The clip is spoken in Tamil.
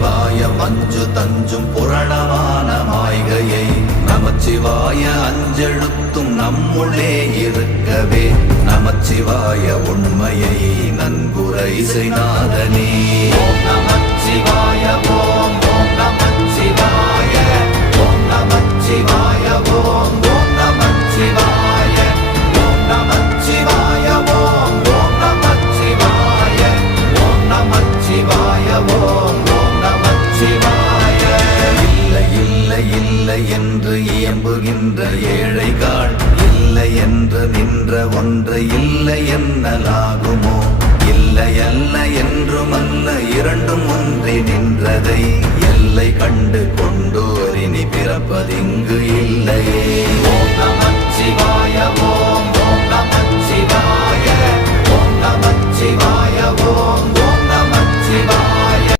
நமச்சிவாய மஞ்சு தஞ்சும் புரணமான மாய்கையை நமச்சிவாய அஞ்செழுத்தும் நம்முள்ளே இருக்கவே நமச்சிவாய உண்மையை நன்குரை செய்நாதனே. ஓம் நமச்சிவாய ஓம் ஓம் நமச்சிவாய ஓம் நமச்சிவாய ஓம் ஓம் நமச்சிவாய ஓம் நமச்சிவாய ஓம் ஓம் நமச்சிவாய ஓம் நமச்சிவாய ஓம் ஓம் நமச்சிவாய. இல்லை இல்லை இல்லை என்று இயம்புகின்ற ஏழைகாள் இல்லை என்று நின்ற ஒன்றை இல்லை என்னலாகுமோ? இல்லை அல்ல என்றும் அல்ல இரண்டும் ஒன்றி நின்றதை எல்லை கண்டு கொண்டோர் இனி பிறப்பதிங்க